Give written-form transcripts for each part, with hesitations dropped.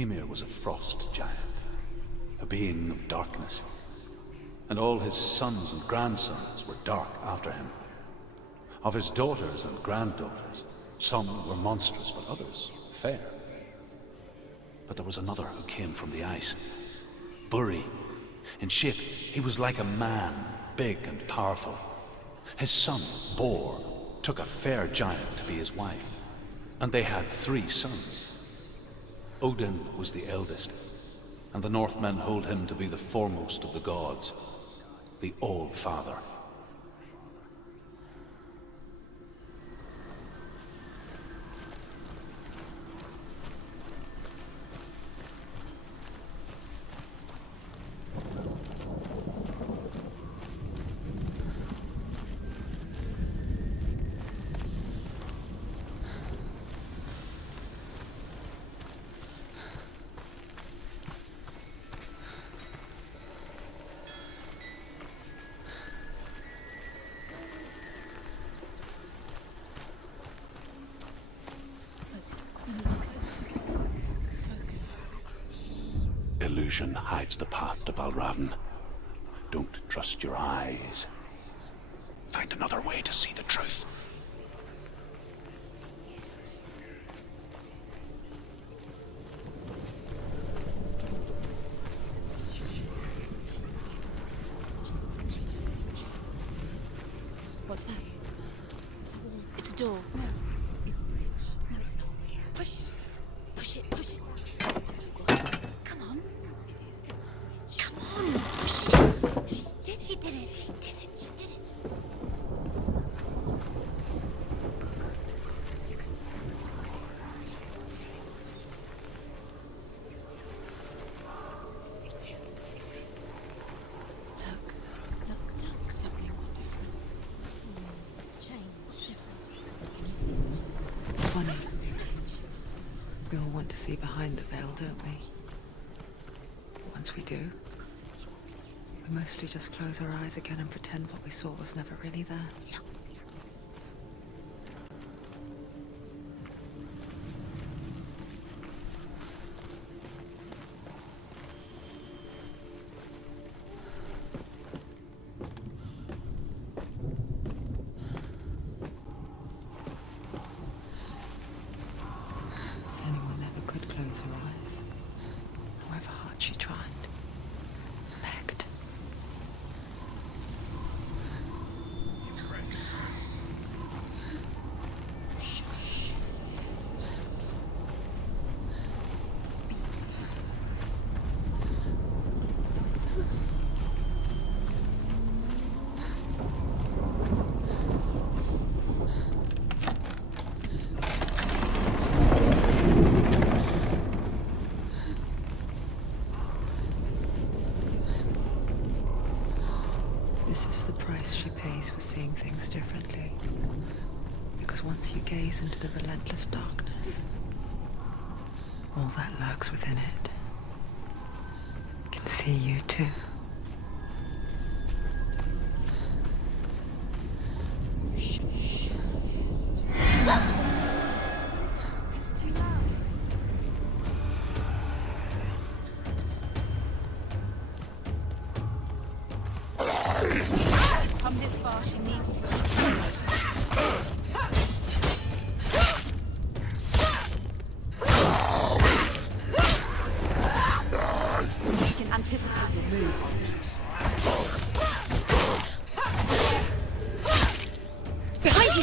Ymir was a frost giant, a being of darkness, and all his sons and grandsons were dark after him. Of his daughters and granddaughters, some were monstrous, but others fair. But there was another who came from the ice, Buri. In shape, he was like a man, big and powerful. His son, Bor, took a fair giant to be his wife, and they had 3 sons. Odin was the eldest, and the Northmen hold him to be the foremost of the gods, the All-Father. Illusion hides the path to Valravn. Don't trust your eyes. Find another way to see the truth. What's that? It's a door. No, it's a bridge. No, it's not. Push it. Push it, push it. Come on. Come on. Push it. She did it. She did it. She did it. Look. Something was different. Changed. Can you see? It's funny. We all want to see behind the veil, don't we? Once we do, we mostly just close our eyes again and pretend what we saw was never really there. Senua never could close her eyes, however hard she tried. Begged. This is the price she pays for seeing things differently. Because once you gaze into the relentless darkness, all that lurks within it can see you too. It's too loud. She's come this far, she needs to. She can anticipate your moves. Behind you!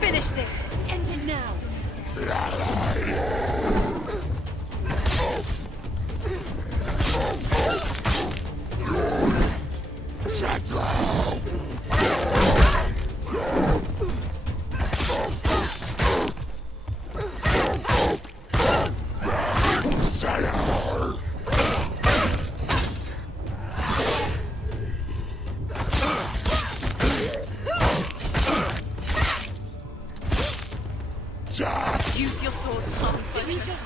Finish this! End it now! Use your sword, palm focus.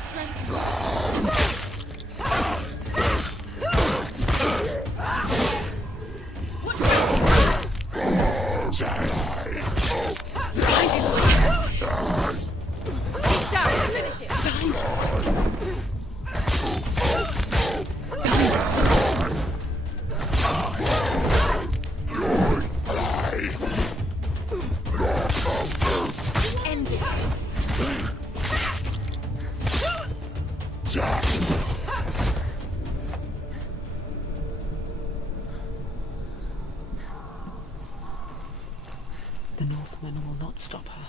The Northmen will not stop her.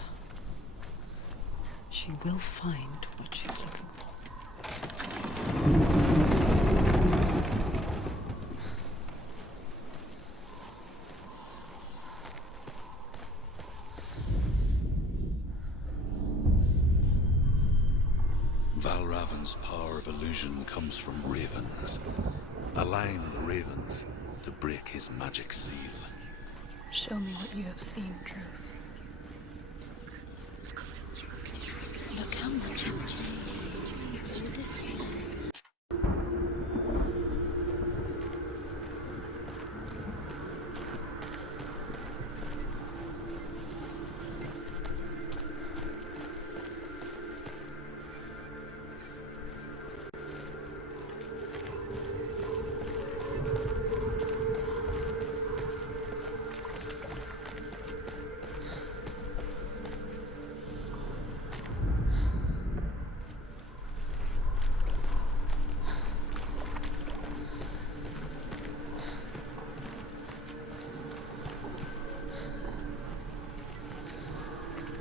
She will find what she's looking for. Valravan's power of illusion comes from ravens. Align the ravens to break his magic seal. Show me what you have seen, Truth. Look how much it's changed. It's all different.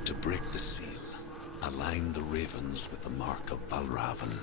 To break the seal, align the ravens with the mark of Valravan.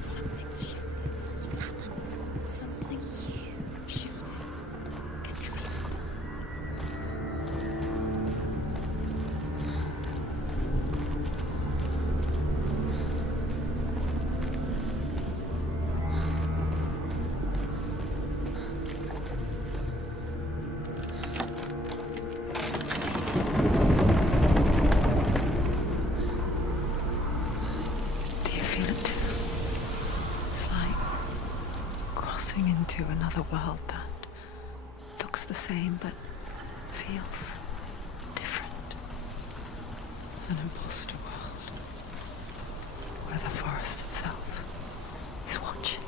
Something's shifted. Something's happened. Something huge shifted. Can you feel it? Do you feel it too? It's like crossing into another world that looks the same but feels different. An imposter world where the forest itself is watching.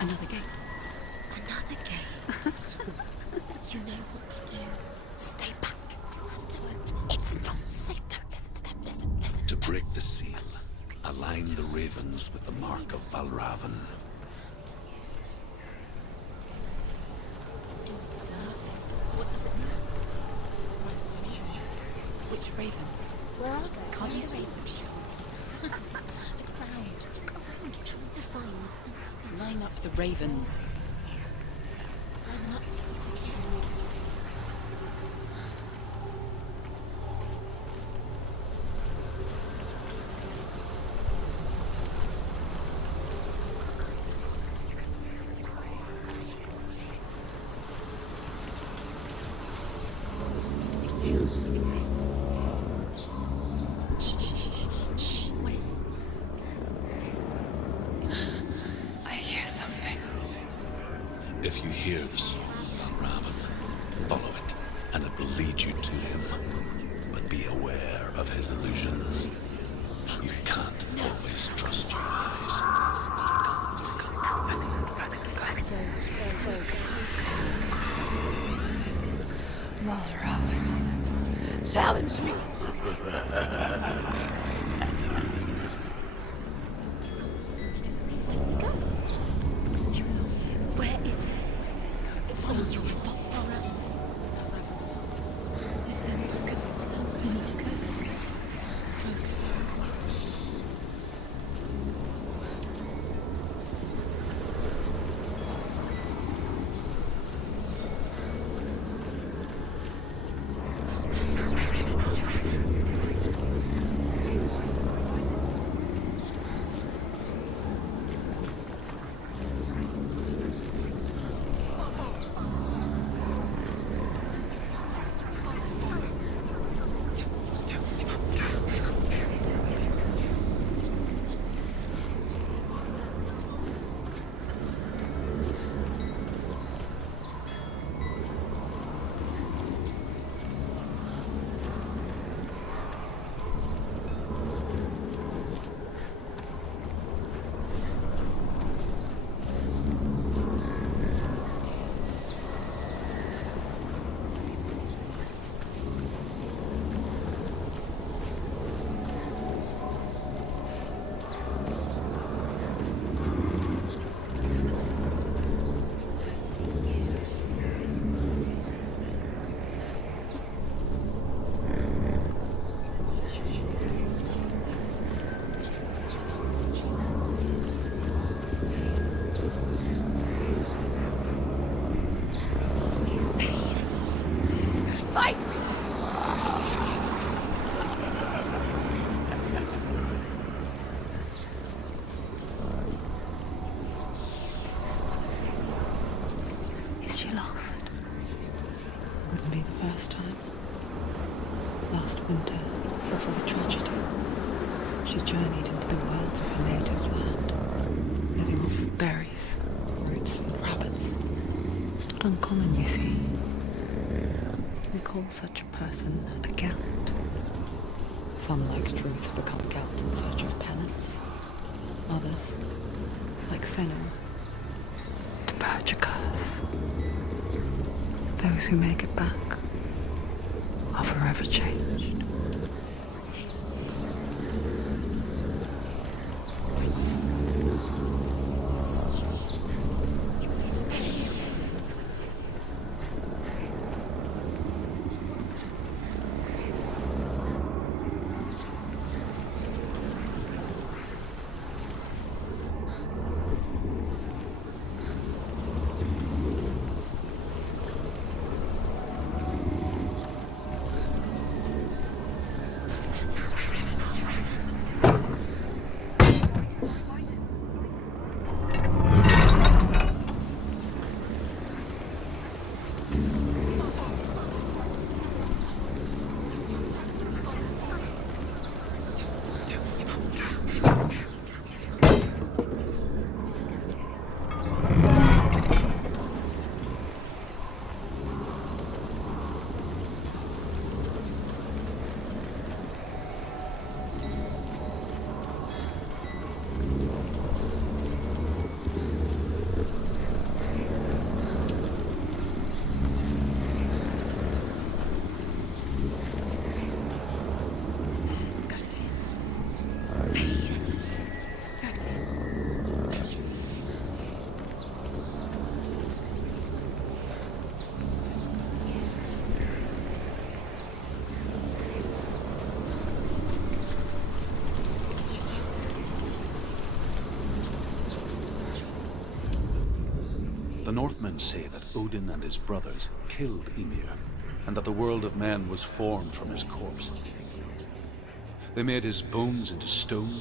Another gate. Another gate. You know what to do. Stay back. You have to open it. It's not safe. Don't listen to them. Listen. To break the seal, align the ravens with the mark of Valravan. What does it mean? Which ravens? Where are they? Can't you see them? She can't see them. The crowd. Look around. Trying to find. Line up the ravens. Line up. Shh. What is it? I hear something. If you hear the song of Valravan, follow it, and it will lead you to him. But be aware of his illusions. You can't always trust your eyes. Challenge me. Where is he? It's all your fault. Listen, focus. You need to focus. Focus. Is she lost? Wouldn't be the first time. Last winter, before the tragedy, she journeyed into the wilds of her native land, living off of berries, roots and rabbits. It's not uncommon, you see. We call such a person a Gelt. Some, like Truth, become Gelt in search of penance. Others, like Senua, to purge a curse. Those who make it back are forever changed. The Northmen say that Odin and his brothers killed Ymir, and that the world of men was formed from his corpse. They made his bones into stone,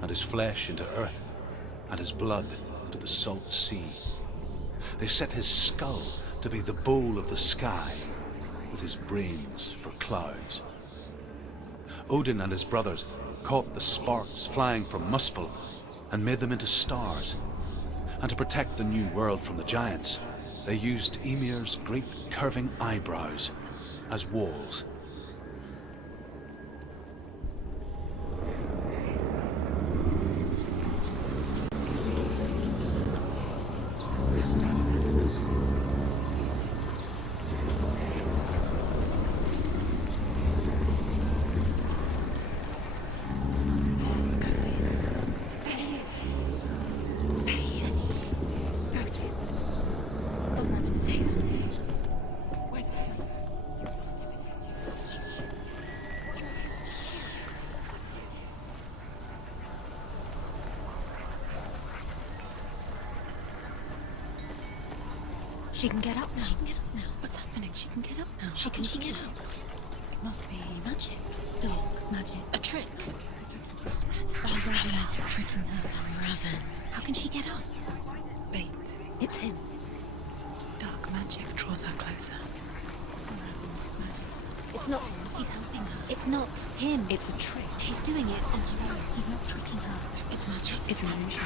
and his flesh into earth, and his blood into the salt sea. They set his skull to be the bowl of the sky, with his brains for clouds. Odin and his brothers caught the sparks flying from Muspel and made them into stars. And to protect the new world from the giants, they used Ymir's great curving eyebrows as walls. She can get up now. She can get up now. What's happening? She can get up now. How can she get up? It must be magic. Dark magic. A trick. Raven. You're tricking her. Raven. How can she get up? Bait. It's him. Dark magic draws her closer. It's not him. He's helping her. It's not him. It's a trick. She's doing it on her own. He's not tricking her. It's magic. It's an illusion.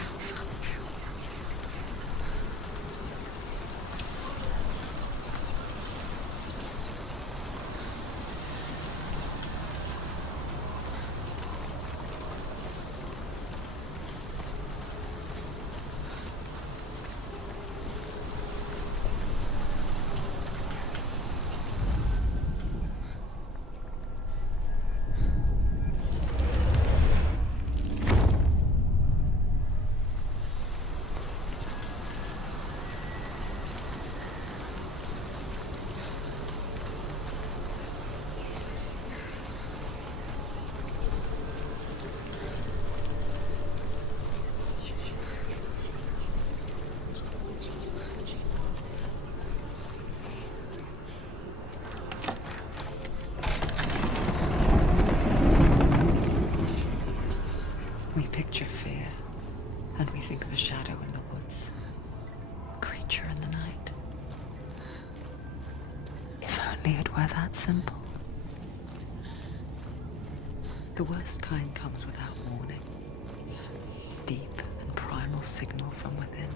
We picture fear, and we think of a shadow in the woods, a creature in the night. If only it were that simple. The worst kind comes without warning. Deep and primal signal from within.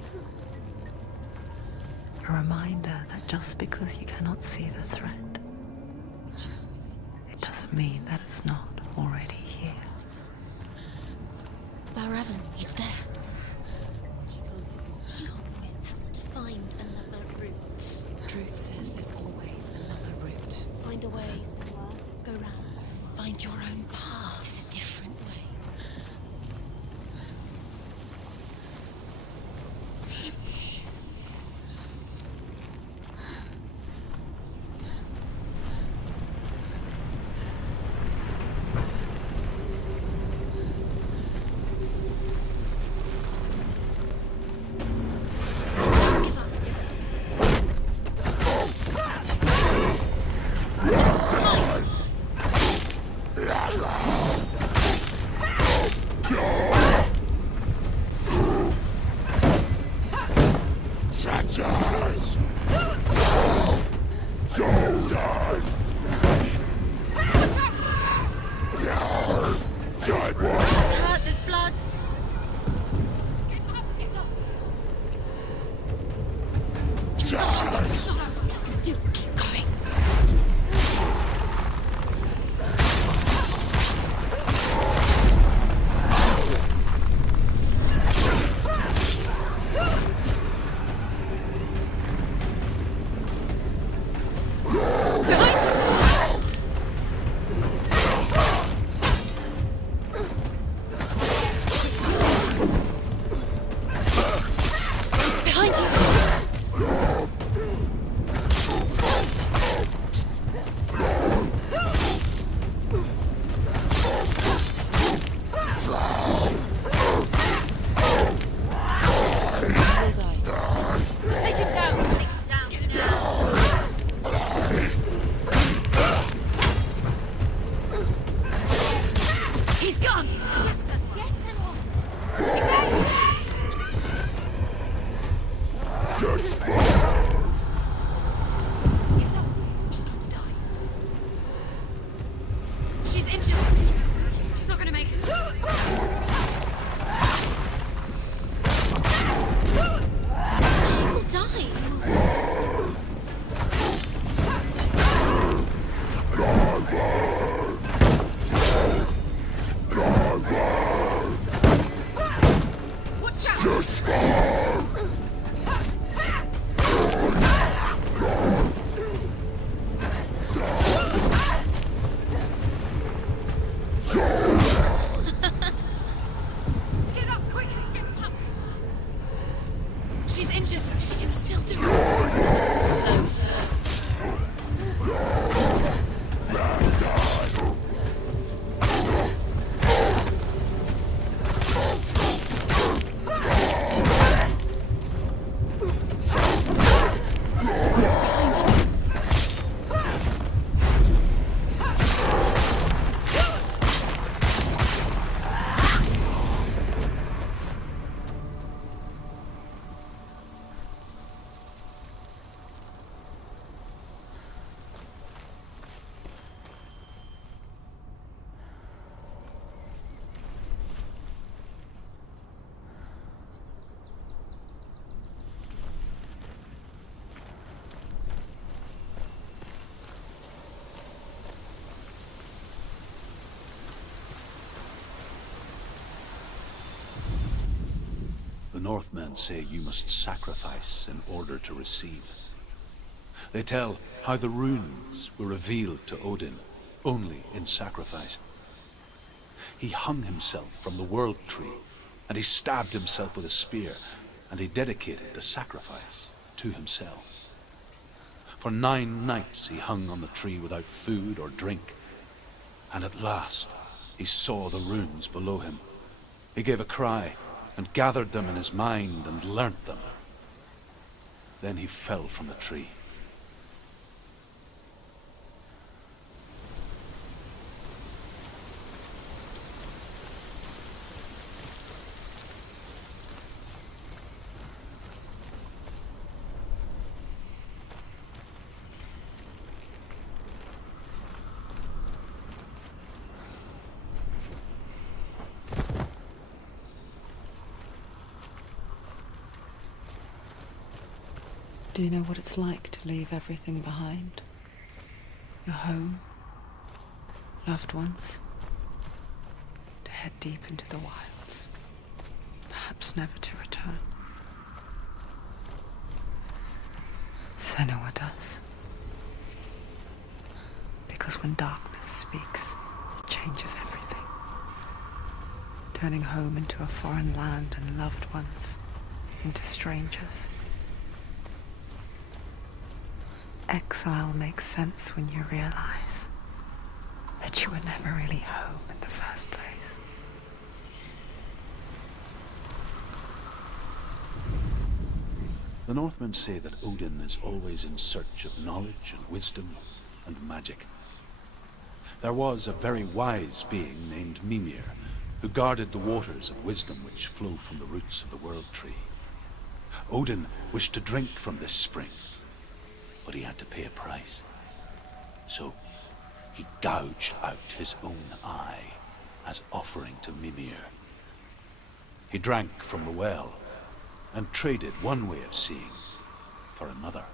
A reminder that just because you cannot see the threat, it doesn't mean that it's not already here. Raven, he's there. He has to find another route. Truth says there's always another route. Find a way, Senua. Go round. Find your own path. There's a different way. Northmen say you must sacrifice in order to receive. They tell how the runes were revealed to Odin only in sacrifice. He hung himself from the world tree, and he stabbed himself with a spear, and he dedicated the sacrifice to himself. For 9 nights he hung on the tree without food or drink, and at last he saw the runes below him. He gave a cry, and gathered them in his mind and learnt them. Then he fell from the tree. Do you know what it's like to leave everything behind? Your home, loved ones, to head deep into the wilds, perhaps never to return. Senua does. Because when darkness speaks, it changes everything, turning home into a foreign land and loved ones into strangers. Exile makes sense when you realize that you were never really home in the first place. The Northmen say that Odin is always in search of knowledge and wisdom and magic. There was a very wise being named Mimir, who guarded the waters of wisdom which flow from the roots of the world tree. Odin wished to drink from this spring, but he had to pay a price. So he gouged out his own eye as offering to Mimir. He drank from the well and traded one way of seeing for another.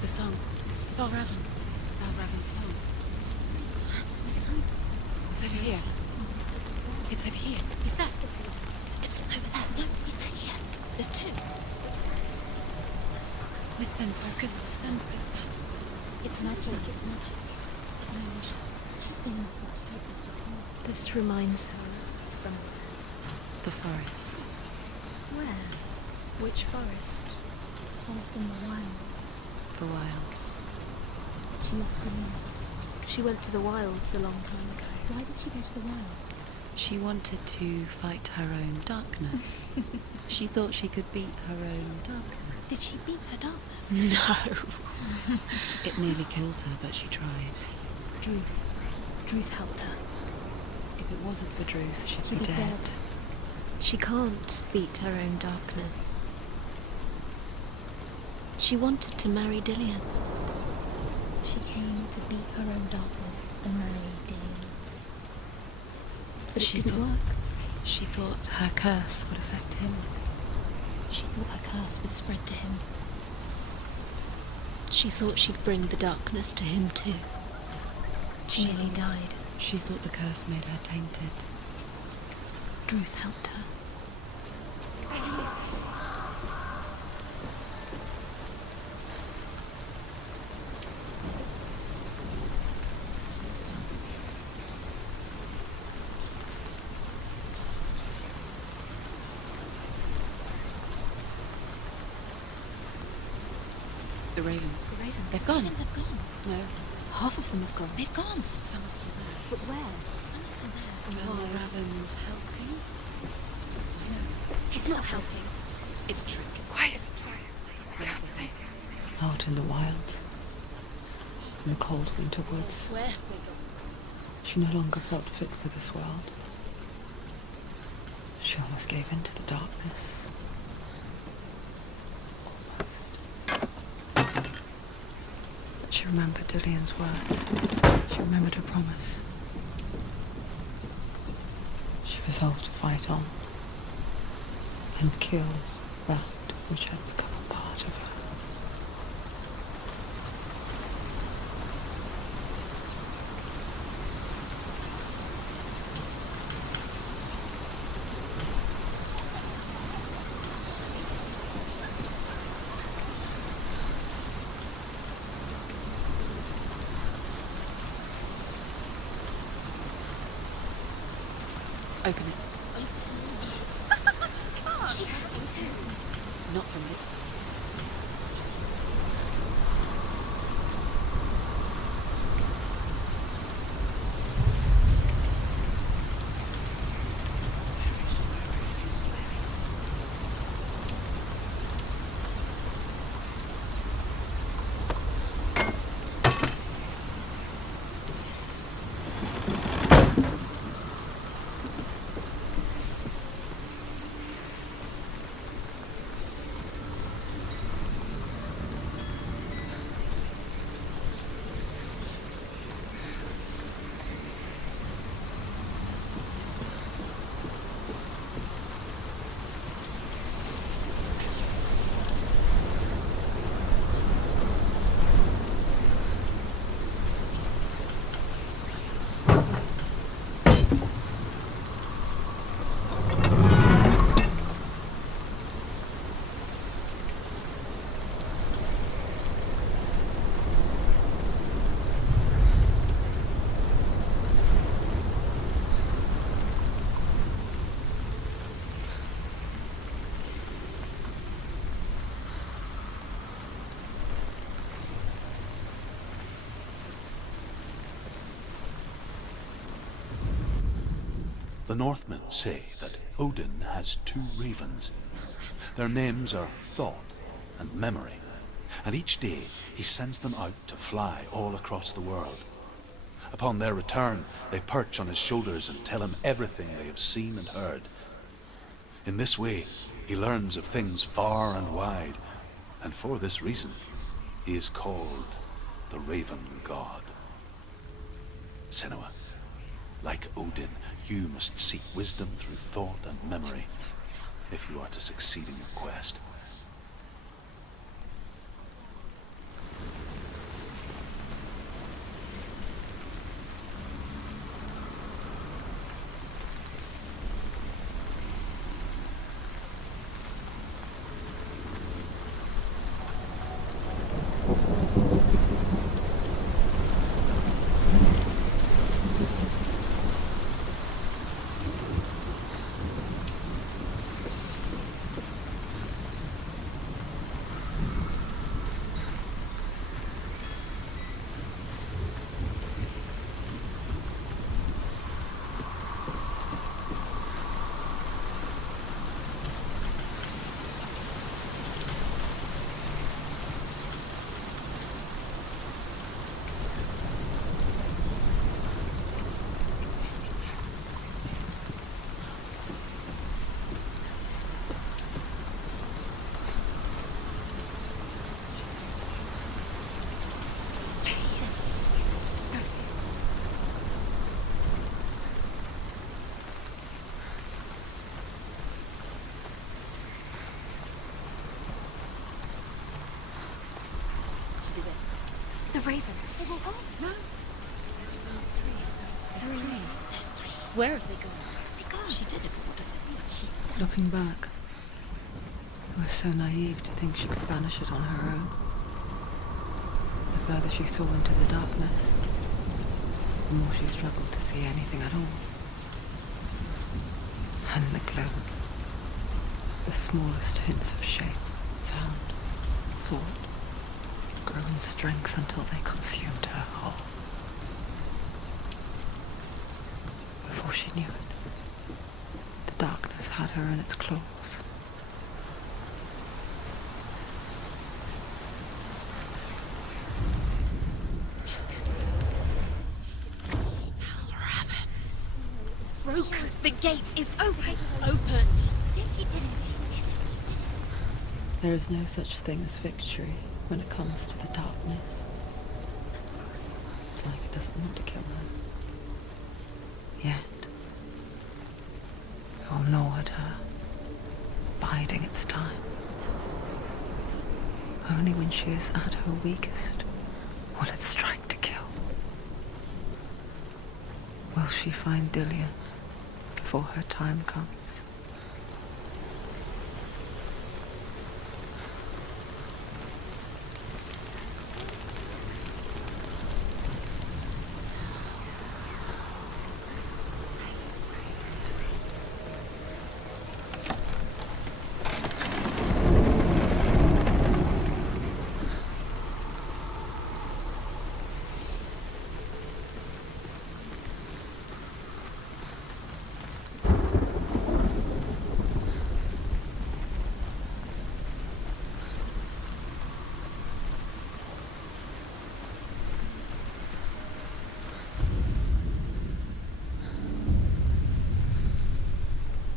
The song. Valravan's song. It's over here. It's over here. Is that? It's over there. No, it's here. There's 2. Listen, focus. Listen. It's magic. It's magic. She's been in the forest like this before. This reminds her of somewhere. The forest. Where? Which forest? Forest in the wilds. The wilds. She left them. She went to the wilds a long time ago. Why did she go to the wilds? She wanted to fight her own darkness. She thought she could beat her own darkness. Did she beat her darkness? No. It nearly killed her, but she tried. Druth helped her. If it wasn't for Druth, she'd be dead. She can't beat her own darkness. She wanted to marry Dillion. She came to beat her own darkness and marry Dillion. But it didn't work. She thought her curse would affect him. She thought her curse would spread to him. She thought she'd bring the darkness to him too. She nearly died. She thought the curse made her tainted. Druth helped her. There he is. The ravens. The ravens. They've gone. They've gone. No, Half of them have gone. they've gone. Some are still there. But where? Some are still there. And the ravens helping? He's not helping. It's a trick. Quiet. I can't say. Out in the wilds, in the cold winter woods, Where have they gone? she no longer felt fit for this world. She almost gave in to the darkness. But she remembered Dillian's words. She remembered her promise. She resolved to fight on and kill that which had become a part of her. Open it. She has to. Not from this side. The Northmen say that Odin has two ravens. Their names are Thought and Memory, and each day he sends them out to fly all across the world. Upon their return, they perch on his shoulders and tell him everything they have seen and heard. In this way, he learns of things far and wide, and for this reason, he is called the Raven God. Senua, like Odin, you must seek wisdom through thought and memory if you are to succeed in your quest. The ravens. They will go. No. There's still three. There's three. There's three. Where have they gone? They gone. She did it, but what does that mean? Looking back, it was so naive to think she could banish it on her own. The further she saw into the darkness, the more she struggled to see anything at all. And the glow, the smallest hints of shape, sound, thought, grew in strength until they consumed her whole. Before she knew it, the darkness had her in its claws. Broke. The gate is open. Open! She did it. There is no such thing as victory when it comes to the darkness. It's like it doesn't want to kill her. Yet, it will gnaw at her, biding its time. Only when she is at her weakest will it strike to kill. Will she find Dillion before her time comes?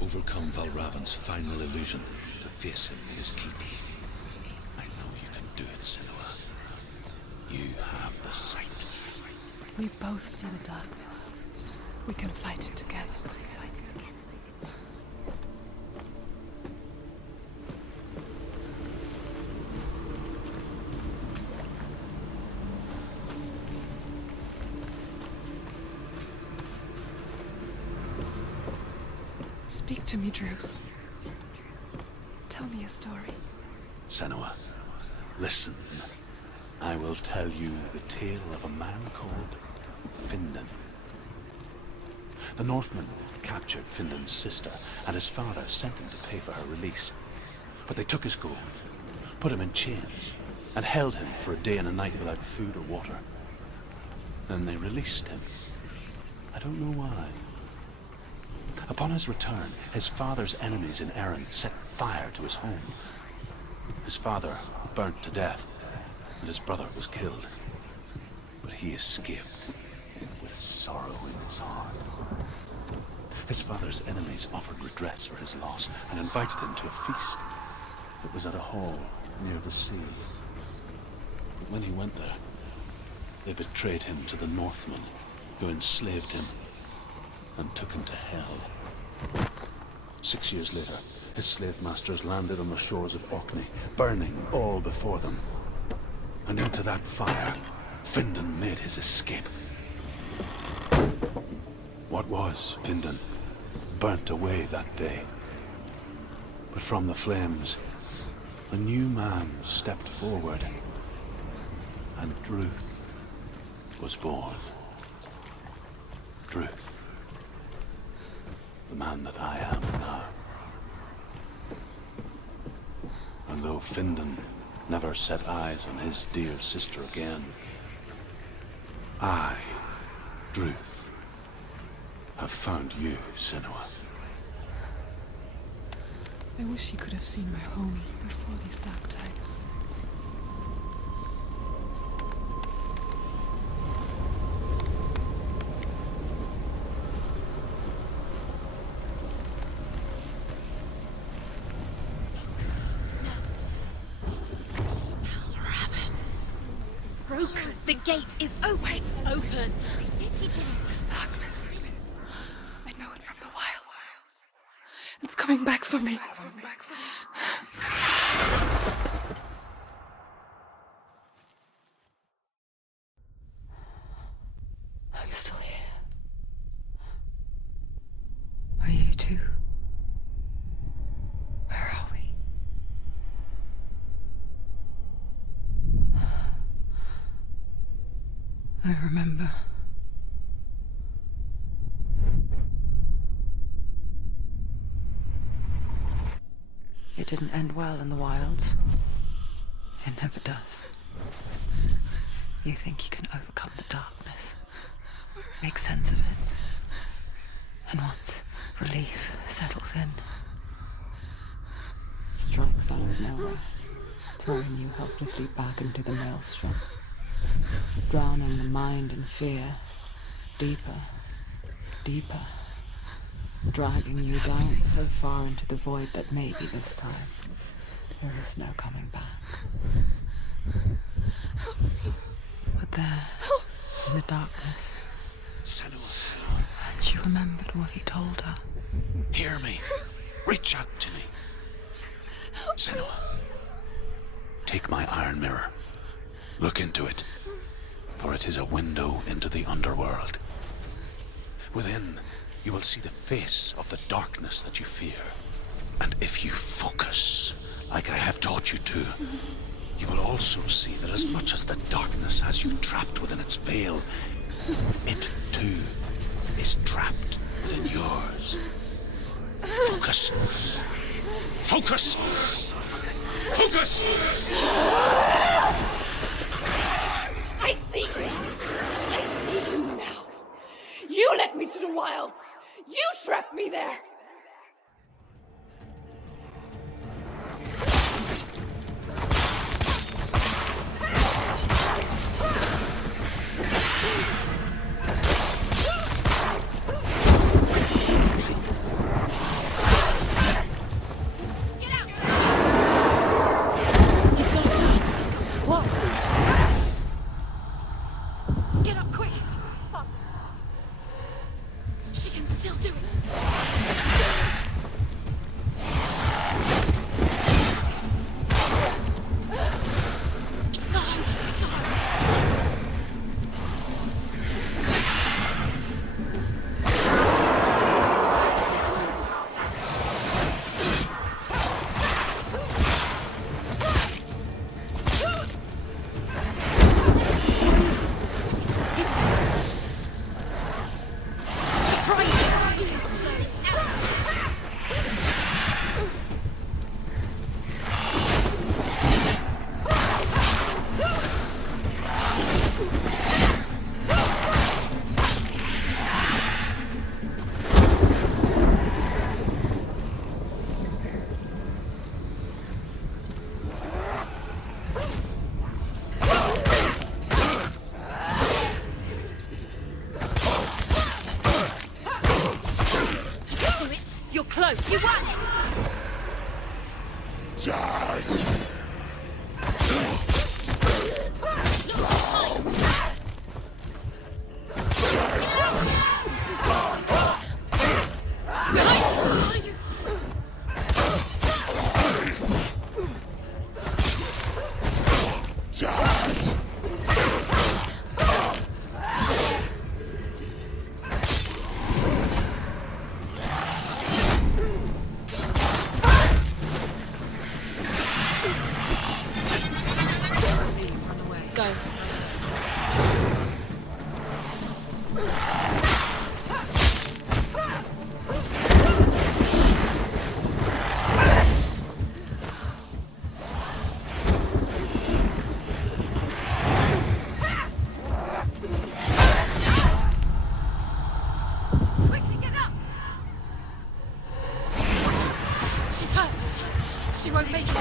Overcome Valravan's final illusion to face him in his keep. I know you can do it, Senua. You have the sight. We both see the darkness. We can fight it together. Speak to me, Druth. Tell me a story. Senua, listen. I will tell you the tale of a man called Findan. The Northmen captured Findan's sister, and his father sent him to pay for her release. But they took his gold, put him in chains, and held him for a day and a night without food or water. Then they released him. I don't know why. Upon his return, his father's enemies in Erin set fire to his home. His father burnt to death, and his brother was killed. But he escaped with sorrow in his heart. His father's enemies offered redress for his loss and invited him to a feast. It was at a hall near the sea. But when he went there, they betrayed him to the Northmen, who enslaved him and took him to Hell. 6 years later, his slave masters landed on the shores of Orkney, burning all before them. And into that fire, Findan made his escape. What was Findan burnt away that day. But from the flames, a new man stepped forward, and Druth was born. Druth. The man that I am now. And though Findan never set eyes on his dear sister again, I, Druth, have found you, Senua. I wish he could have seen my home before these dark times. Broke. The gate is open. Open! This darkness. I know it from the wilds. It's coming back for me. I remember. It didn't end well in the wilds. It never does. You think you can overcome the darkness, make sense of it, and once relief settles in, it strikes out of nowhere, throwing you helplessly back into the maelstrom, drowning the mind in fear, deeper, deeper, dragging you down so far into the void that maybe this time there is no coming back. But there, in the darkness, Senua, and she remembered what he told her. hear me. Reach out to me. Senua, take my iron mirror. Look into it, for it is a window into the underworld. Within, you will see the face of the darkness that you fear. And if you focus, like I have taught you to, you will also see that as much as the darkness has you trapped within its veil, it too is trapped within yours. Focus. Focus! Focus! I see you! I see you now! You led me to the wilds! You trapped me there! Get up quick! She can still do it! It's not over! It's not over! You're close! You won! Go. Quickly get up! She's hurt. She won't make it.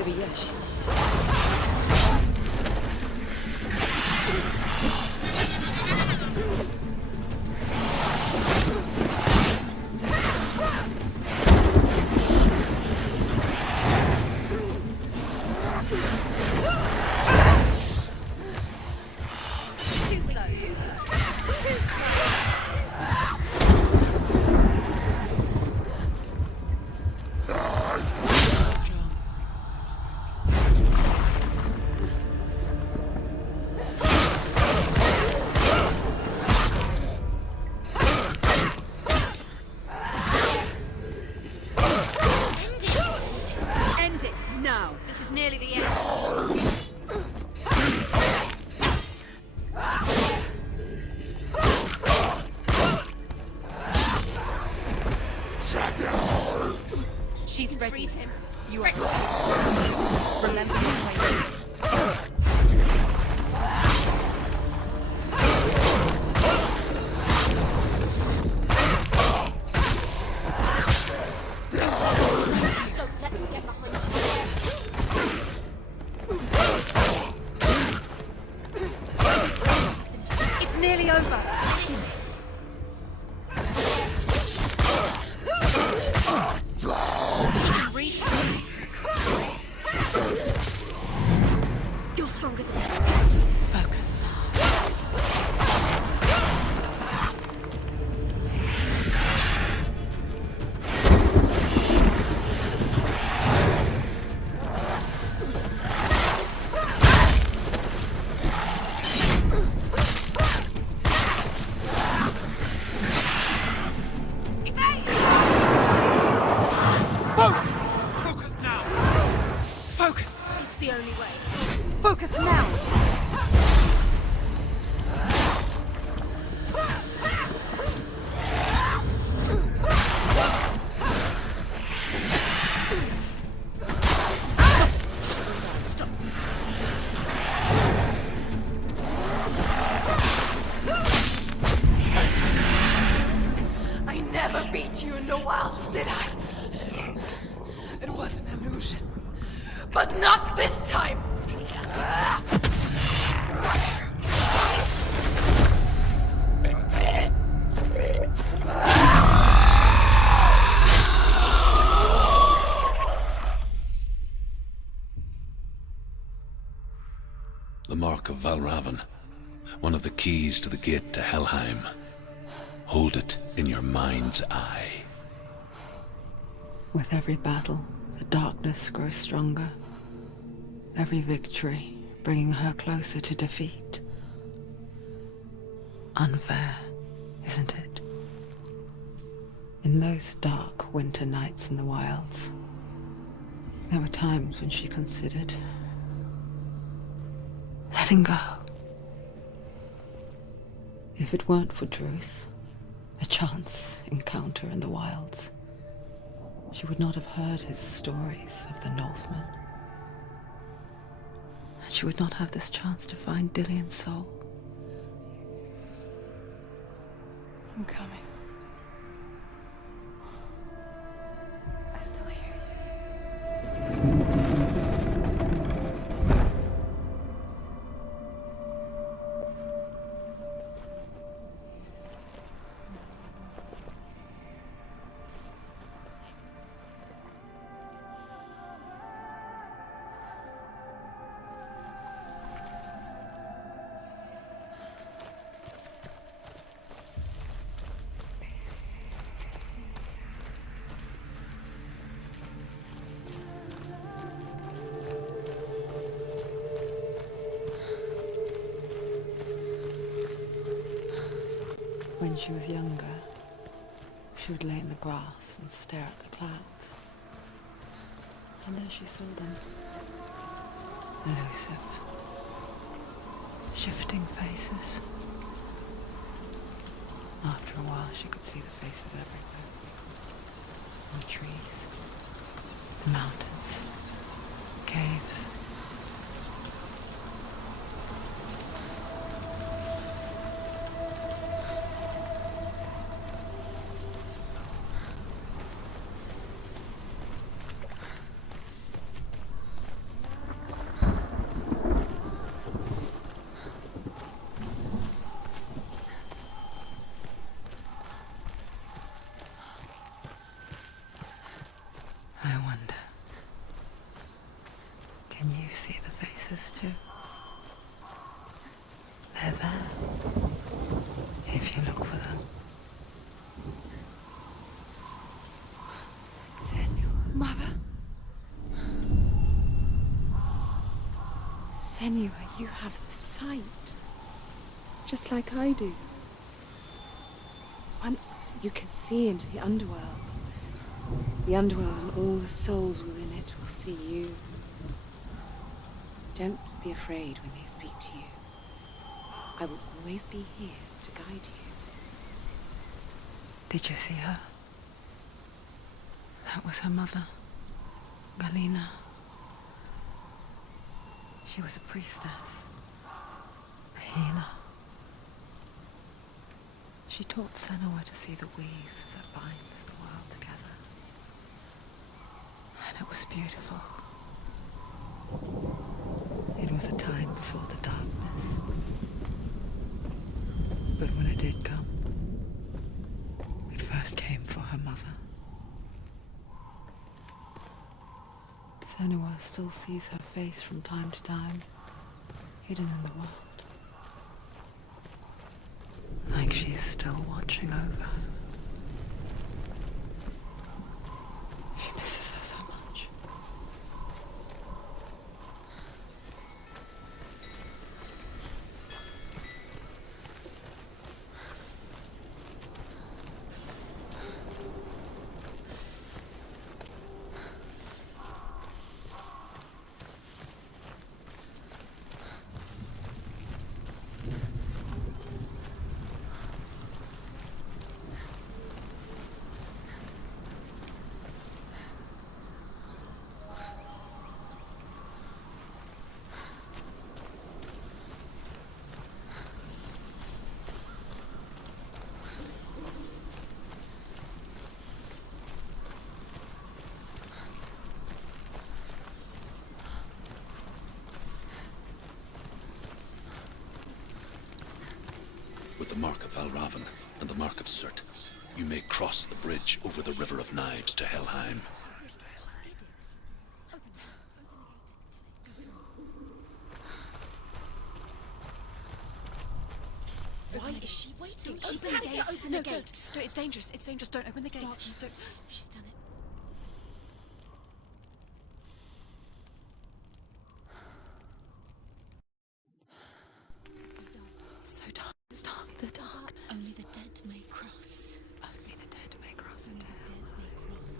over yet. Nearly the end. She's ready. Freeze him. You are. Remember your training. Don't let me get behind you. It's nearly over. You're stronger than that. Focus. Focus now! Focus. It's the only way. Focus now. Stop. I never beat you in the wilds, did I? It was an illusion. But not this time! The Mark of Valravn, one of the keys to the gate to Helheim. Hold it in your mind's eye. With every battle, the darkness grows stronger. Every victory bringing her closer to defeat. Unfair, isn't it? In those dark winter nights in the wilds, there were times when she considered letting go. If it weren't for Druth, a chance encounter in the wilds, she would not have heard his stories of the Northmen. And she would not have this chance to find Dillion's soul. I'm coming. I still hear you. When she was younger, she would lay in the grass and stare at the clouds. And there she saw them. Elusive. Shifting faces. After a while, she could see the faces everywhere. On trees, the mountains, caves. I wonder, can you see the faces too? They're there, if you look for them. Senua. Mother? Senua, you have the sight. Just like I do. Once you can see into the underworld and all the souls within it will see you. Don't be afraid when they speak to you. I will always be here to guide you. Did you see her? That was her mother, Galina. She was a priestess, a healer. She taught Senua to see the weave that binds the world together. And it was beautiful. It was a time before the darkness. But when it did come, it first came for her mother. Senua still sees her face from time to time, hidden in the world. Like she's still watching over her. She misses her so much. With the mark of Valravan and the mark of Surt, you may cross the bridge over the River of Knives to Helheim. Why is she waiting? She Open has the to gate. open No, the gate. don't. No, it's dangerous. It's dangerous. Don't open the gate. Don't. She's done it. So dark. It's dark. The darkness. Only the dead may cross. Only the dead may cross Only into the hell. dead may cross.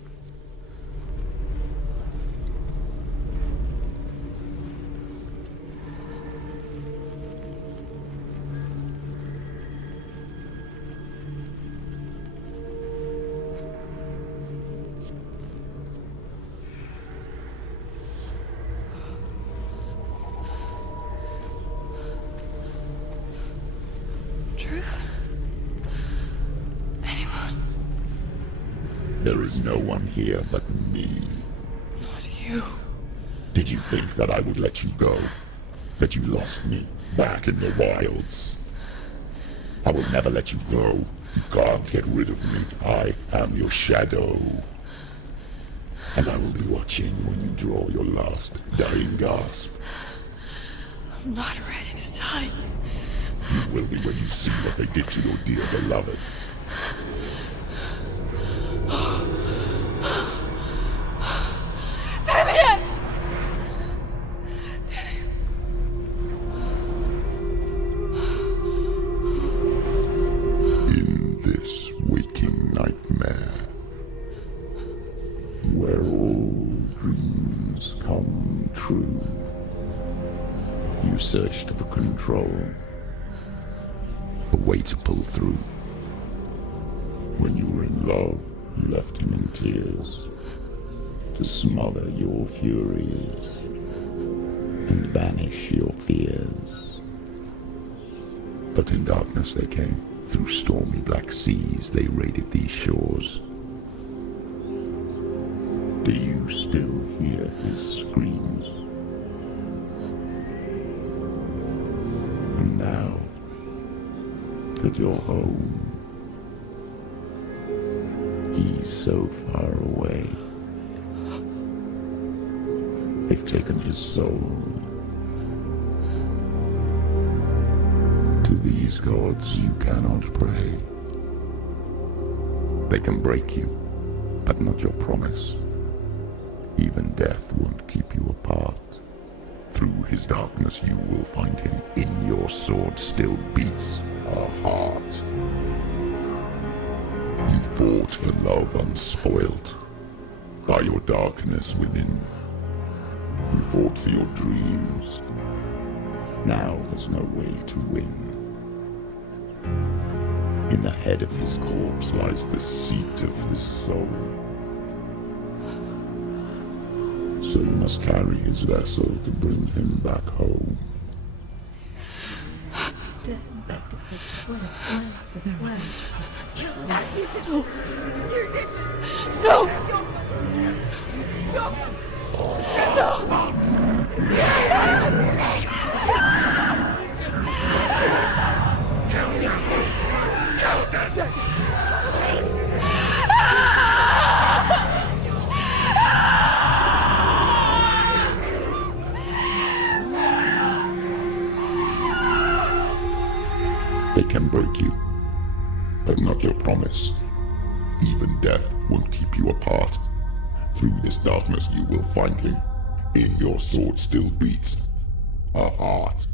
Truth? Anyone? There is no one here but me. Not you. Did you think that I would let you go? That you lost me back in the wilds? I will never let you go. You can't get rid of me. I am your shadow. And I will be watching when you draw your last dying gasp. I'm not ready to die. You will be when you see what they did to your dear beloved. In this waking nightmare, where all dreams come true, you searched for control, a way to pull through. When you were in love, you left him in tears, to smother your furies and banish your fears. But in darkness they came, through stormy black seas they raided these shores. Do you still hear his screams? And now that you're home, he's so far away. they've taken his soul. To these gods you cannot pray. They can break you, but not your promise. Even death won't keep you apart. Through his darkness you will find him. In your sword still beats a heart. You fought for love unspoilt by your darkness within. You fought for your dreams. Now there's no way to win. In the head of his corpse lies the seat of his soul. So you must carry his vessel to bring him back home. You did this! No! This is your They can break you, but not your promise. Even death won't keep you apart. Through this darkness you will find him. In your sword still beats a heart.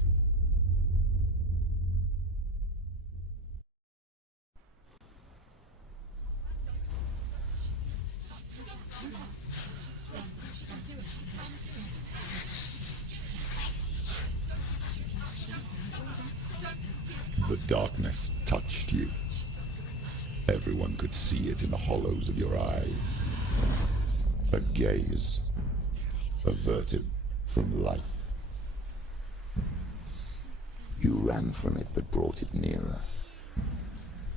The darkness touched you. Everyone could see it in the hollows of your eyes. A gaze averted from life. You ran from it but brought it nearer.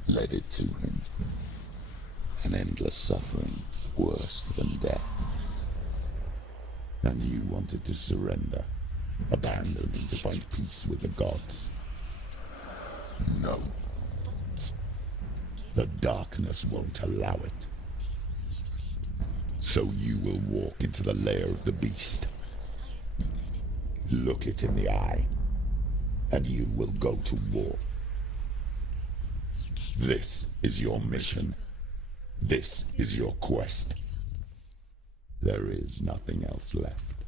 Led it to him. An endless suffering worse than death. And you wanted to surrender. Abandon to find peace with the gods. No. The darkness won't allow it. So you will walk into the lair of the beast. Look it in the eye, and you will go to war. This is your mission. This is your quest. There is nothing else left.